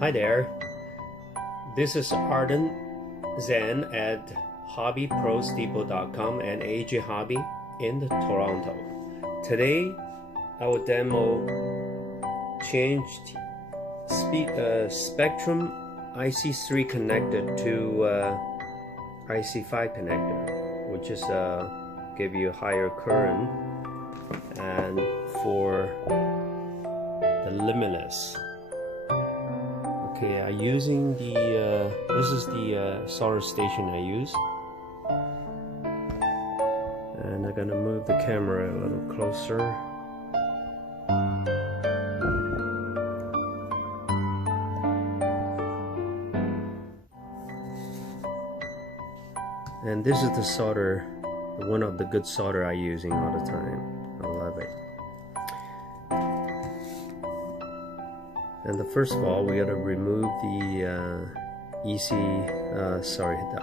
Hi there, this is Arden Zen at hobbyprosdepot.com and AJ Hobby in Toronto. Today I will demo changed Spectrum IC3 connector to IC5 connector, which is give you higher current and for the limitless. Okay, I'm using the this is the solder station I use, and I'm gonna move the camera a little closer. And this is the solder, one of the good solder I'm using all the time. I love it. And first of all, we gotta remove the the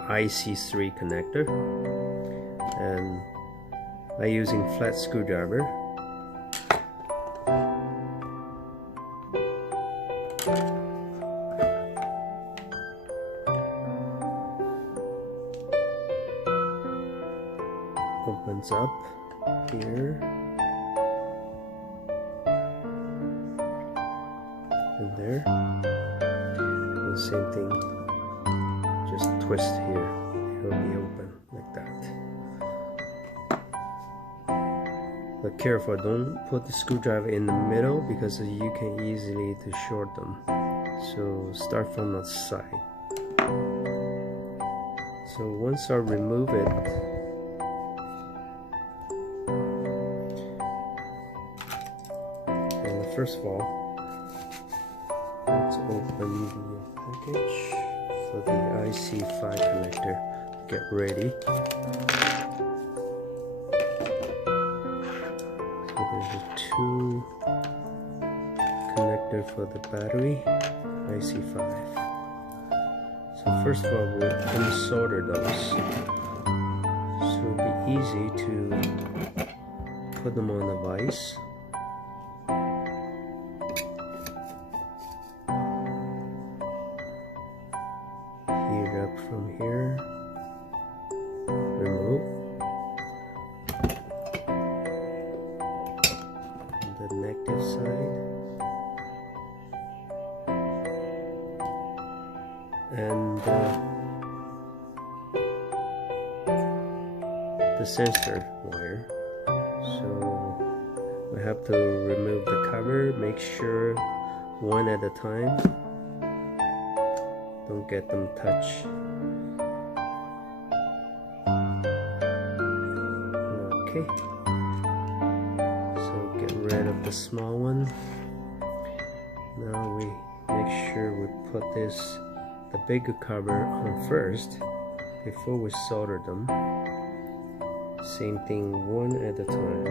IC3 connector, and I'm using flat screwdriver. Opens up here. And there, and the same thing, just twist here, it'll be open like that. But careful, don't put the screwdriver in the middle because you can easily to short them. So start from the side. So once I remove it, and first of all, let's open the package for the IC5 connector. Get ready. So there's a 2 connector for the battery, IC5. So first of all, we'll unsolder those. So it'll be easy to put them on the vise. Up from here, remove the negative side, and the sensor wire. So we have to remove the cover, make sure one at a time. Don't get them touch. Okay. So get rid of the small one. Now we make sure we put the bigger cover on first before we solder them. Same thing, one at a time.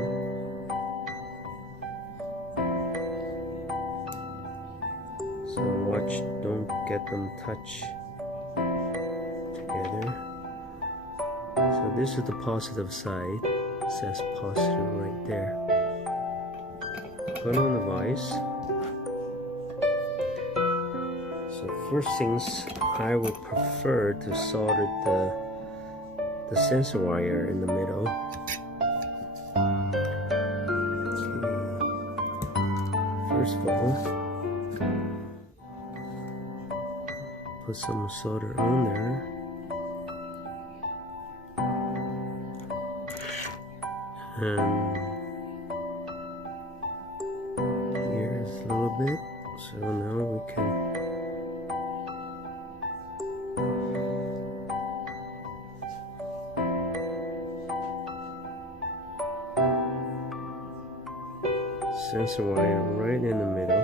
So watch, don't get them touch together. So this is the positive side. It says positive right there. Put on the vise. So first things, I would prefer to solder the sensor wire in the middle. Okay. First of all, put some solder on there, and here's a little bit. So now we can sensor wire right in the middle.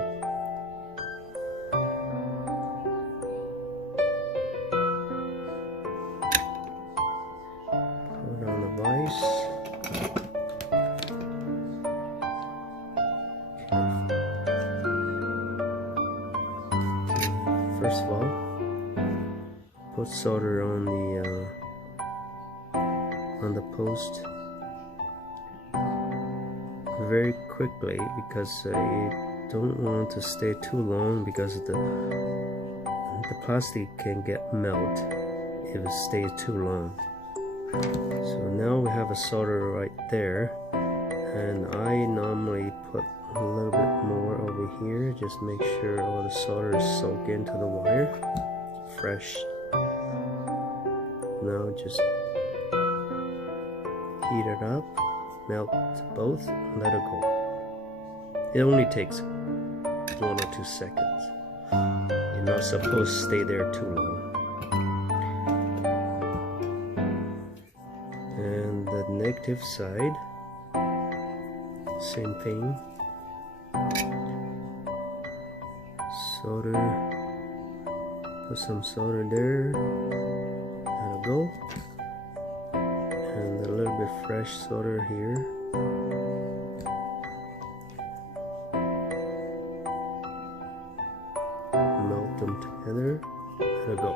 First of all, put solder on the post very quickly because you don't want to stay too long because the the plastic can get melt if it stays too long. So now we have a solder right there, and I normally put a little bit more over here, just make sure all the solder is soaked into the wire. Fresh. Now just heat it up, melt both, let it go. It only takes 1 or 2 seconds. You're not supposed to stay there too long. And the negative side, same thing. Solder, put some solder there, let it go. And a little bit fresh solder here. Melt them together, let it go.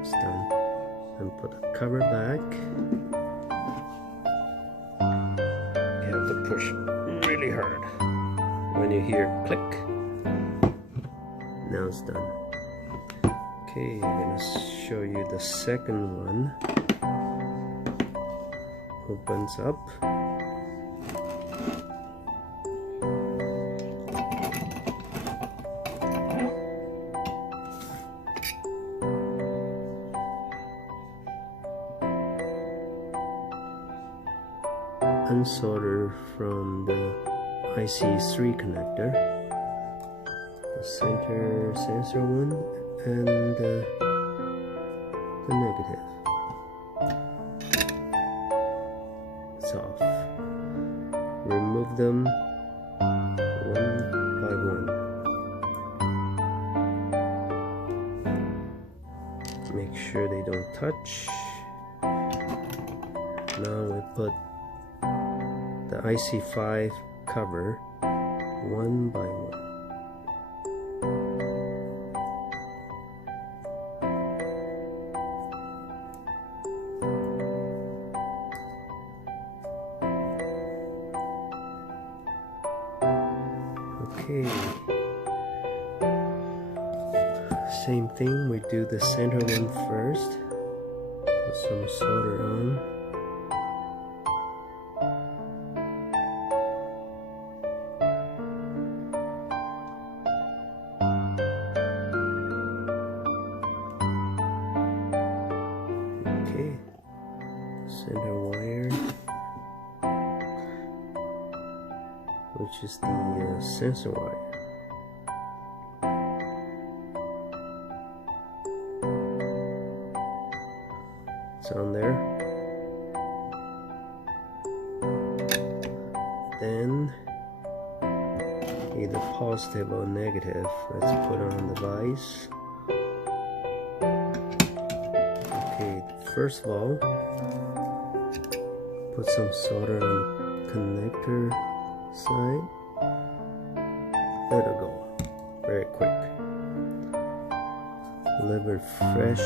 It's done. And put the cover back. You have to push really hard. When you hear click, now it's done. Okay, I'm gonna show you the second one. Opens up. Unsolder from the IC3 connector, the center sensor one, and the negative. It's off. Remove them one by one. Make sure they don't touch. Now we put the IC5 cover one by one. Okay, same thing, we do the center one first. Put some solder on. Center wire, which is the sensor wire. It's on there. Then either positive or negative. Let's put on the vise. Okay, first of all, put some solder on the connector side. Let it go. Very quick. A little bit fresh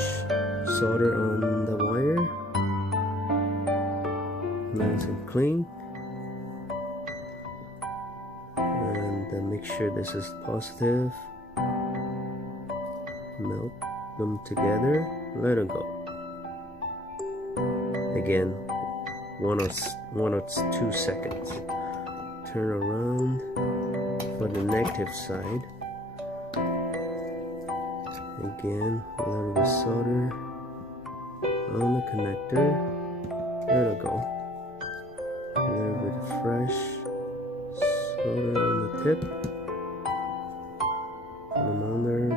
solder on the wire. Nice and clean. And make sure this is positive. Melt them together. Let it go. Again, 1 or 2 seconds. Turn around for the negative side. Again, a little bit solder on the connector. Let it go. A little bit of fresh solder on the tip. Put them on there.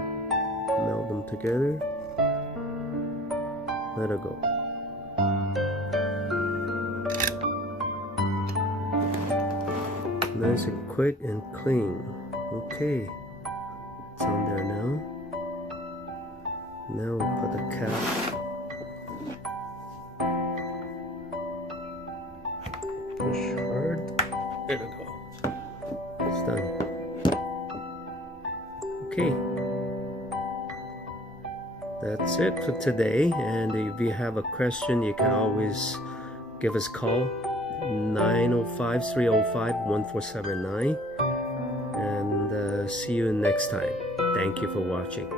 Melt them together. Let it go. Nice and quick and clean. Okay, it's on there now. Now we put the cap. Push hard. There we go. It's done. Okay. That's it for today. And if you have a question, you can always give us a call, 905-305-1479, and see you next time. Thank you for watching.